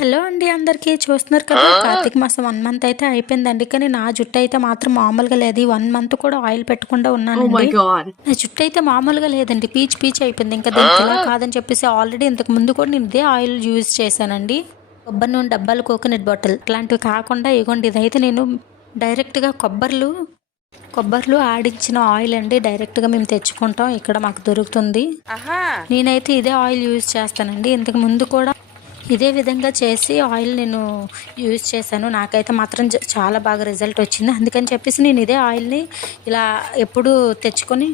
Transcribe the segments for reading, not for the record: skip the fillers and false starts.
Hello అండి అందరికీ చూస్తున్నారు కదా కార్తీక మాసం 1 మంత్ అయితే అయిపోయిందండి. కానీ నా జుట్టు అయితే మాత్రం మామూలుగా లేదు. ఈ 1 మంత్ కూడా ఆయిల్ పెట్టకుండా ఉన్నానండి. నా జుట్టు అయితే మామూలుగా లేదండి, పీచ్ పీచ్ అయిపోయింది. ఇంకా దీనికి ఇలా కాదని చెప్పేసి ఆల్రెడీ ఇంతకు ముందు కూడా నేను ఇదే ఆయిల్ యూజ్ చేశానండి. కొబ్బరి నూనె డబ్బాలు, కోకోనట్ బాటిల్ ఇట్లాంటివి కాకుండా ఇగోండి ఇదైతే నేను డైరెక్ట్గా కొబ్బరిలో ఆడించిన ఆయిల్ అండి. డైరెక్ట్గా మేము తెచ్చుకుంటాం, ఇక్కడ మాకు దొరుకుతుంది. నేనైతే ఇదే ఆయిల్ యూజ్ చేస్తానండి. ఇంతకు ముందు కూడా ఇదే విధంగా చేసి ఆయిల్ నేను యూజ్ చేశాను. నాకైతే మాత్రం చాలా బాగా రిజల్ట్ వచ్చింది. అందుకని చెప్పేసి నేను ఇదే ఆయిల్ని ఇలా ఎప్పుడు తెచ్చుకొని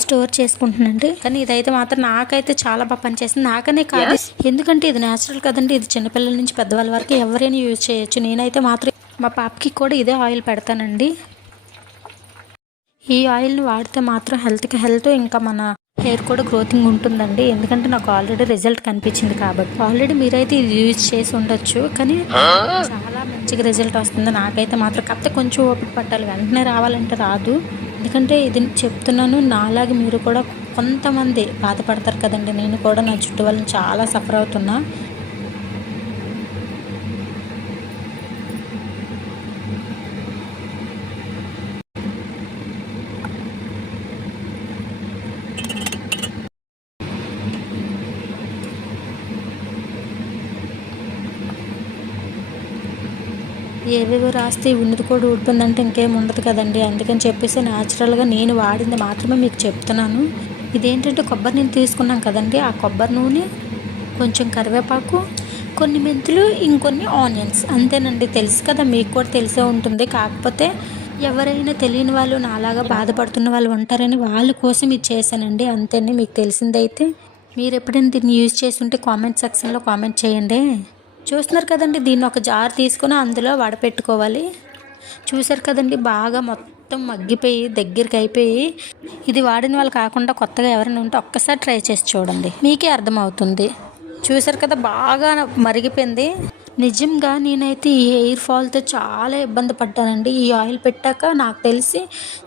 స్టోర్ చేసుకుంటున్నానండి. కానీ ఇదైతే మాత్రం నాకైతే చాలా బాగా పనిచేసింది. నాకనే కాదు, ఎందుకంటే ఇది న్యాచురల్ కదండి. ఇది చిన్నపిల్లల నుంచి పెద్దవాళ్ళ వరకు ఎవరైనా యూజ్ చేయొచ్చు. నేనైతే మాత్రం మా పాపకి కూడా ఇదే ఆయిల్ పెడతానండి. ఈ ఆయిల్ని వాడితే మాత్రం హెల్త్కి హెల్త్, ఇంకా మన హెయిర్ కూడా గ్రోతింగ్ ఉంటుందండి. ఎందుకంటే నాకు ఆల్రెడీ రిజల్ట్ కనిపించింది కాబట్టి. ఆల్రెడీ మీరైతే ఇది యూజ్ చేసి ఉండొచ్చు, కానీ చాలా మంచిగా రిజల్ట్ వస్తుంది. నాకైతే మాత్రం కాకపోతే కొంచెం ఓపిక పట్టాలి, వెంటనే రావాలంటే రాదు. ఎందుకంటే ఇది చెప్తున్నాను, నాలాగే మీరు కూడా కొంతమంది బాధపడతారు కదండి. నేను కూడా నా చుట్టూ వాళ్ళని చాలా సఫర్ అవుతున్నా. ఏవేవో రాస్తే ఉన్నది కూడా ఊడిపోయిందంటే ఇంకేం ఉండదు కదండి. అందుకని చెప్పేసి న్యాచురల్గా నేను వాడింది మాత్రమే మీకు చెప్తున్నాను. ఇదేంటంటే కొబ్బరి నూనె తీసుకున్నాం కదండి, ఆ కొబ్బరి నూనె, కొంచెం కరివేపాకు, కొన్ని మెంతులు, ఇంకొన్ని ఆనియన్స్, అంతేనండి. తెలుసు కదా, మీకు కూడా తెలిసే ఉంటుంది. కాకపోతే ఎవరైనా తెలియని వాళ్ళు, నాలాగా బాధపడుతున్న వాళ్ళు ఉంటారని వాళ్ళ కోసం ఇది చేశానండి, అంతేని. మీకు తెలిసిందైతే మీరు ఎప్పుడైనా దీన్ని యూజ్ చేసి ఉంటే కామెంట్ సెక్షన్లో కామెంట్ చేయండి. చూస్తున్నారు కదండి, దీన్ని ఒక జార్ తీసుకుని అందులో వడపెట్టుకోవాలి. చూసారు కదండి, బాగా మొత్తం మగ్గిపోయి దగ్గరికి అయిపోయి. ఇది వాడిన వాళ్ళు కాకుండా కొత్తగా ఎవరైనా ఉంటే ఒక్కసారి ట్రై చేసి చూడండి, మీకే అర్థమవుతుంది. చూసారు కదా, బాగా మరిగిపోయింది. నిజంగా నేనైతే ఈ హెయిర్ ఫాల్తో చాలా ఇబ్బంది పడ్డానండి. ఈ ఆయిల్ పెట్టాక నాకు తెలిసి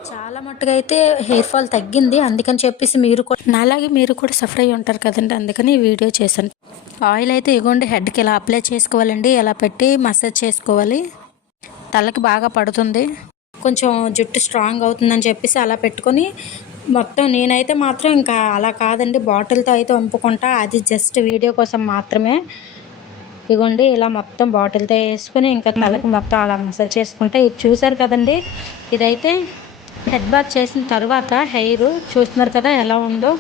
చాలా మట్టుగా అయితే హెయిర్ ఫాల్ తగ్గింది. అందుకని చెప్పేసి మీరు కూడా నాలాగే మీరు కూడా సఫర్ అయ్యి ఉంటారు కదండి, అందుకని ఈ వీడియో చేశాను. ఆయిల్ అయితే ఇగోండి హెడ్కి ఇలా అప్లై చేసుకోవాలండి, ఇలా పెట్టి మసాజ్ చేసుకోవాలి. తలకి బాగా పడుతుంది, కొంచెం జుట్టు స్ట్రాంగ్ అవుతుందని చెప్పేసి అలా పెట్టుకొని మొత్తం. నేనైతే మాత్రం ఇంకా అలా కాదండి, బాటిల్తో అయితే వంపుకుంటా. అది జస్ట్ వీడియో కోసం మాత్రమే. ఇగోండి ఇలా మొత్తం బాటిల్తో వేసుకుని ఇంకా తలకి మొత్తం అలా మసాజ్ చేసుకుంటే. ఇది చూసారు కదండి, ఇదైతే హెడ్ బాత్ చేసిన తర్వాత హెయిర్ చూస్తున్నారు కదా ఎలా ఉందో.